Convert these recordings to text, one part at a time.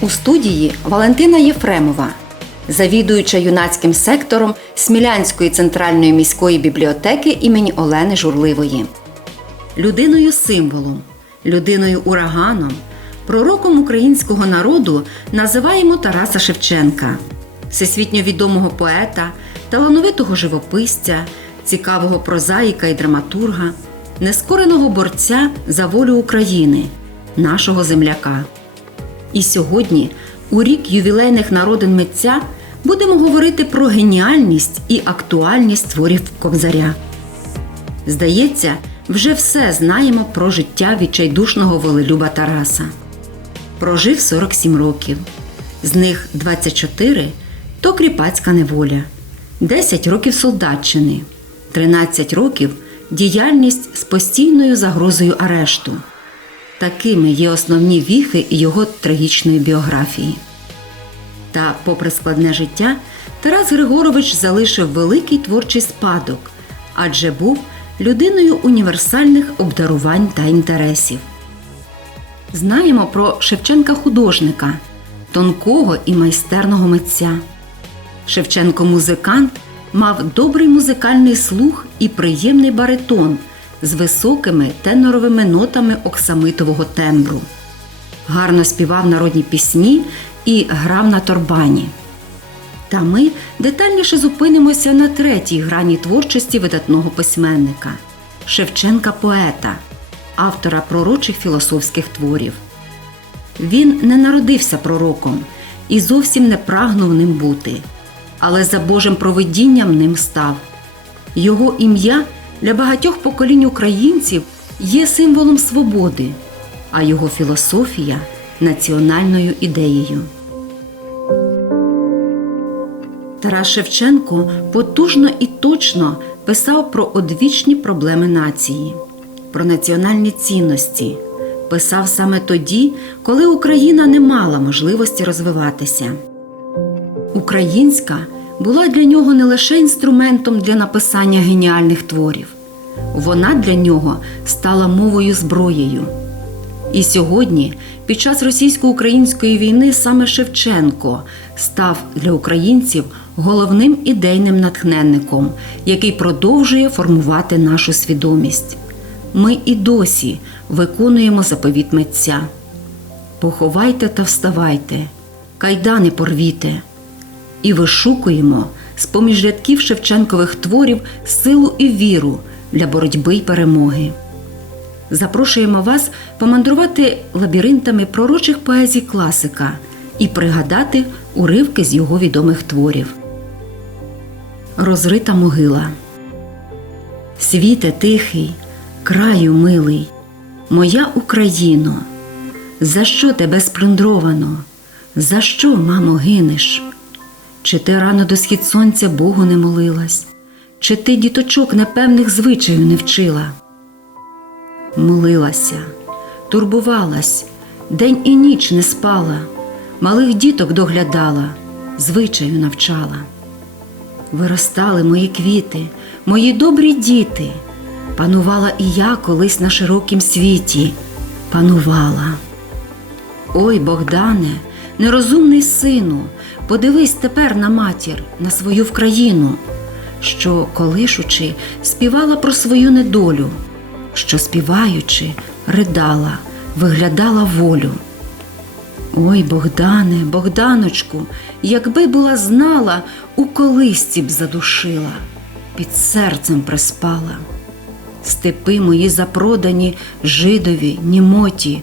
У студії Валентина Єфремова, завідуюча юнацьким сектором Смілянської центральної міської бібліотеки імені Олени Журливої. Людиною символом, людиною ураганом, пророком українського народу називаємо Тараса Шевченка, всесвітньо відомого поета, талановитого живописця, цікавого прозаїка і драматурга, нескореного борця за волю України, нашого земляка. І сьогодні, у рік ювілейних народин митця, будемо говорити про геніальність і актуальність творів Кобзаря. Здається, вже все знаємо про життя відчайдушного волелюба Тараса. Прожив 47 років, з них 24 то кріпацька неволя, 10 років солдатчини, 13 років діяльність з постійною загрозою арешту. Такими є основні віхи його трагічної біографії. Та, попри складне життя, Тарас Григорович залишив великий творчий спадок, адже був людиною універсальних обдарувань та інтересів. Знаємо про Шевченка художника, тонкого і майстерного митця. Шевченко музикант мав добрий музикальний слух і приємний баритон з високими теноровими нотами оксамитового тембру. Гарно співав народні пісні і грав на торбані. Та ми детальніше зупинимося на третій грані творчості видатного письменника Шевченка поета, автора пророчих філософських творів. Він не народився пророком і зовсім не прагнув ним бути, але за Божим провидінням ним став. Його ім'я для багатьох поколінь українців є символом свободи, а його філософія національною ідеєю. Тарас Шевченко потужно і точно писав про одвічні проблеми нації, про національні цінності. Писав саме тоді, коли Україна не мала можливості розвиватися. Українська була для нього не лише інструментом для написання геніальних творів, вона для нього стала мовою зброєю. І сьогодні, під час російсько-української війни, саме Шевченко став для українців головним ідейним натхненником, який продовжує формувати нашу свідомість. Ми і досі виконуємо заповіт митця. Поховайте та вставайте, кайдани порвіте, і вишукуємо з поміж рядків Шевченкових творів силу і віру для боротьби й перемоги. Запрошуємо вас помандрувати лабіринтами пророчих поезій класика і пригадати уривки з його відомих творів. Розрита могила. Світе тихий, краю милий, моя Україно, за що тебе сплюндровано? За що, мамо, гинеш? Чи ти рано до схід сонця Богу не молилась, чи ти діточок непевних звичаю не вчила? Молилася, турбувалась, день і ніч не спала, малих діток доглядала, звичаю навчала. Виростали мої квіти, мої добрі діти, панувала і я колись на широкім світі, панувала. Ой, Богдане, нерозумний сину, подивись тепер на матір, на свою вкраїну, що, колишучи, співала про свою недолю, що співаючи, ридала, виглядала волю. Ой, Богдане, Богданочку, якби була знала, у колисці б задушила, під серцем приспала. Степи мої запродані жидові, німоті,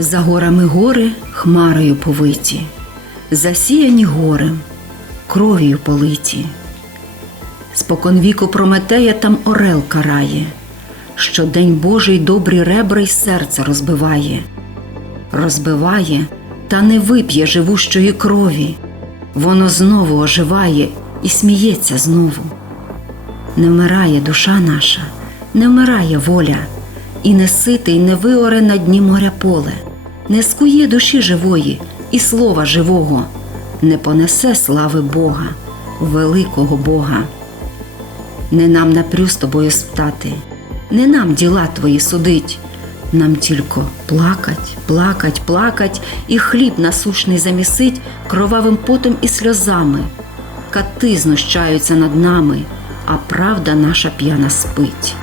За горами гори хмарою повиті, засіяні горем, кров'ю политі. Споконвіку Прометея там орел карає, що день Божий добрі ребра й серце розбиває, розбиває та не вип'є живущої крові, воно знову оживає і сміється знову. Не вмирає душа наша, не вмирає воля, і не ситий, не виоре на дні моря поле, не скує душі живої і слова живого, не понесе слави Бога, великого Бога. Не нам напрю з тобою стати, не нам діла твої судить, нам тільки плакать, плакать, плакать, і хліб насушний замісить кровавим потом і сльозами. Кати знущаються над нами, а правда наша п'яна спить.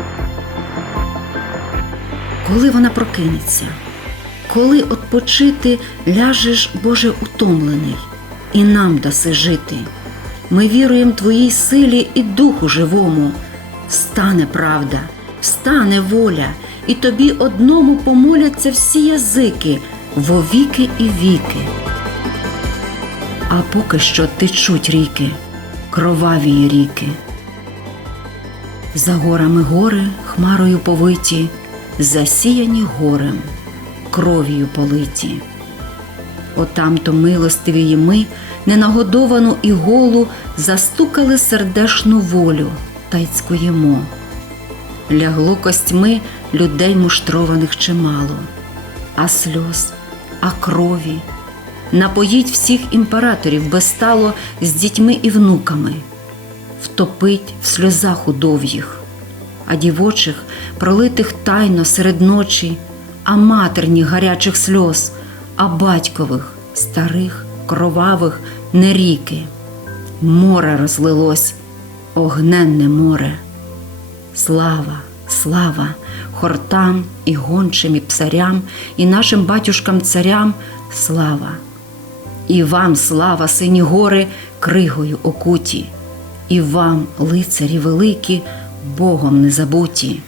Коли вона прокинеться, коли отпочити ляжеш, Боже, утомлений, і нам даси жити. Ми віруємо Твоїй силі і духу живому. Встане правда, встане воля, і тобі одному помоляться всі язики вовіки і віки. А поки що течуть ріки, кроваві ріки. За горами гори хмарою повиті, засіяні горем, кров'ю политі. Отам-то милостивії ми, ненагодовану і голу, застукали сердешну волю та й цькуємо. Лягло костьми людей муштрованих чимало, а сльоз, а крові. Напоїть всіх імператорів безстало з дітьми і внуками, втопить в сльозах удов'їх, а дівочих, пролитих тайно серед ночі, а матерніх гарячих сльоз, а батькових, старих, кровавих не ріки. Море розлилось, огненне море. Слава, слава хортам і гончим, і псарям, і нашим батюшкам царям слава. І вам слава, сині гори, кригою окуті, і вам, лицарі великі, Богом не забуті.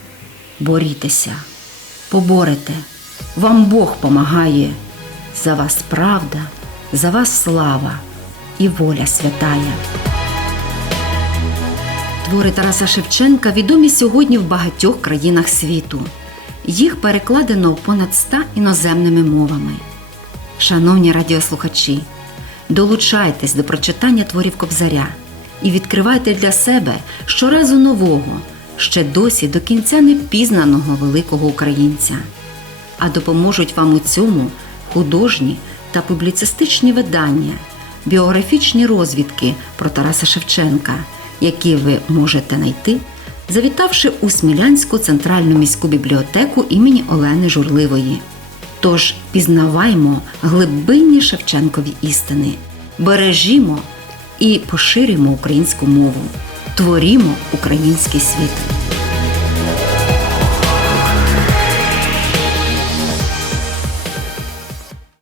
Борітеся, поборете, вам Бог помагає. За вас правда, за вас слава і воля святая. Твори Тараса Шевченка відомі сьогодні в багатьох країнах світу. Їх перекладено понад ста іноземними мовами. Шановні радіослухачі, долучайтесь до прочитання творів Кобзаря і відкривайте для себе щоразу нового, ще досі до кінця непізнаного великого українця. А допоможуть вам у цьому художні та публіцистичні видання, біографічні розвідки про Тараса Шевченка, які ви можете знайти, завітавши у Смілянську центральну міську бібліотеку імені Олени Журливої. Тож пізнаваймо глибинні Шевченкові істини, бережімо і поширюємо українську мову, творімо український світ.